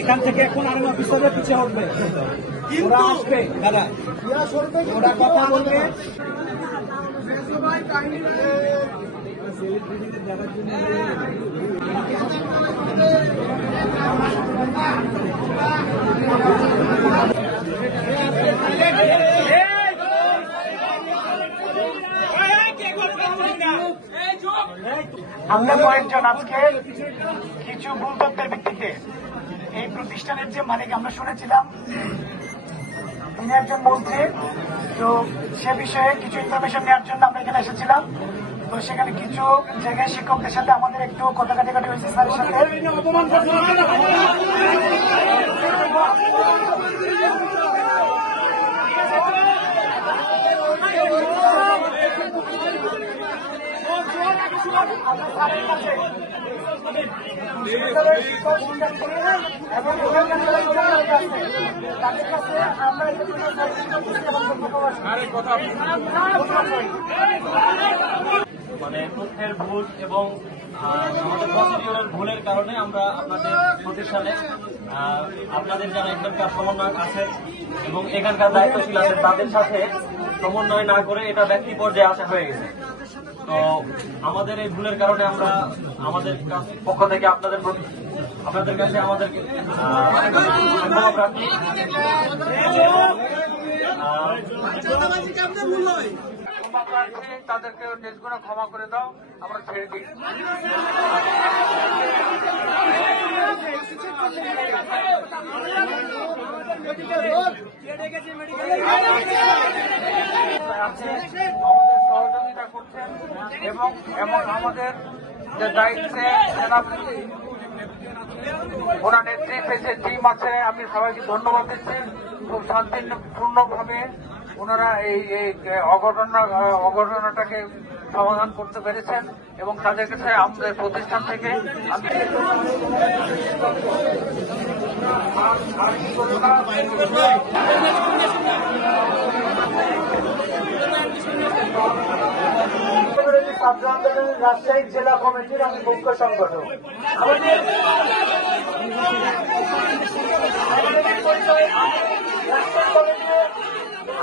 এখান থেকে এখন আর্মি অফিসারের পিছিয়ে উঠবে, ওরা আসবে, দাদা ওরা কথা বলবে। আমরা কয়েকজন আজকে কিছু ভুল তথ্যের ভিত্তিতে এই প্রতিষ্ঠানের যে মালিক আমরা শুনেছিলাম তিনি একজন মন্ত্রী, তো সে বিষয়ে কিছু ইনফরমেশন নেওয়ার জন্য আমরা এখানে এসেছিলাম। তো সেখানে কিছু জায়গায় শিক্ষকদের সাথে আমাদের একটু কথা কাটাকাটি হয়েছে স্যারের সাথে। মানে তথ্যের ভুল এবং আমাদের প্রসিডিওরের ভুলের কারণে আমরা আপনাদের প্রতিষ্ঠানে আপনাদের যারা এখানকার সমন্বয়ক আছেন এবং এখানকার দায়িত্বশীল আছেন তাদের সাথে সমন্বয় না করে এটা ব্যক্তি পর্যায়ে আসা হয়ে গেছে। তো আমাদের এই ভুলের কারণে আমরা আমাদের পক্ষ থেকে আপনাদের কাছে আমাদেরকে তাদেরকে দেশগুলো ক্ষমা করে দাও, আমরা ছেড়ে দিই। আমাদের সহযোগিতা করছেন এবং আমাদের যে দায়িত্বে ওনার নেতৃত্বে যে টিম আছে আমি সবাইকে ধন্যবাদ দিচ্ছি। খুব শান্তিপূর্ণভাবে ওনারা এই অঘটনাটাকে সমাধান করতে পেরেছেন এবং তাদের কাছে আমাদের প্রতিষ্ঠান থেকে ছাত্র আন্দোলনের রাজশাহী জেলা কমিটির আমি মুখ্য সংগঠক।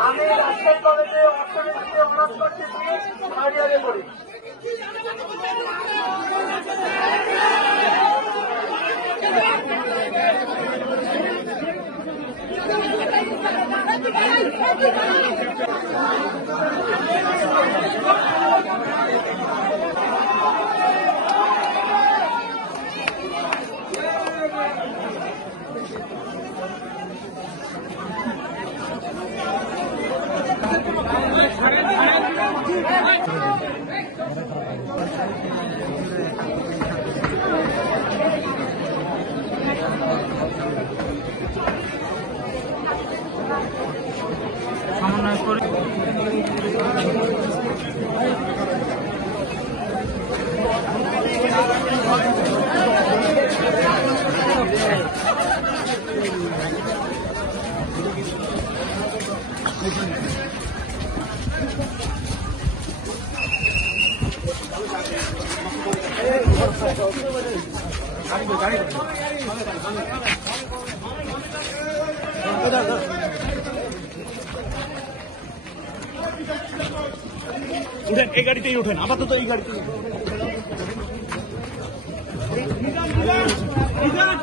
আমি রাজশাহী কলেজে অর্থনীতিতে অনার্স করতেছি, থার্ড ইয়ারে পড়ি। সমন্বয় করে উঠেন, এই গাড়িতেই উঠেন, আপাতত এই গাড়িতেই মিজান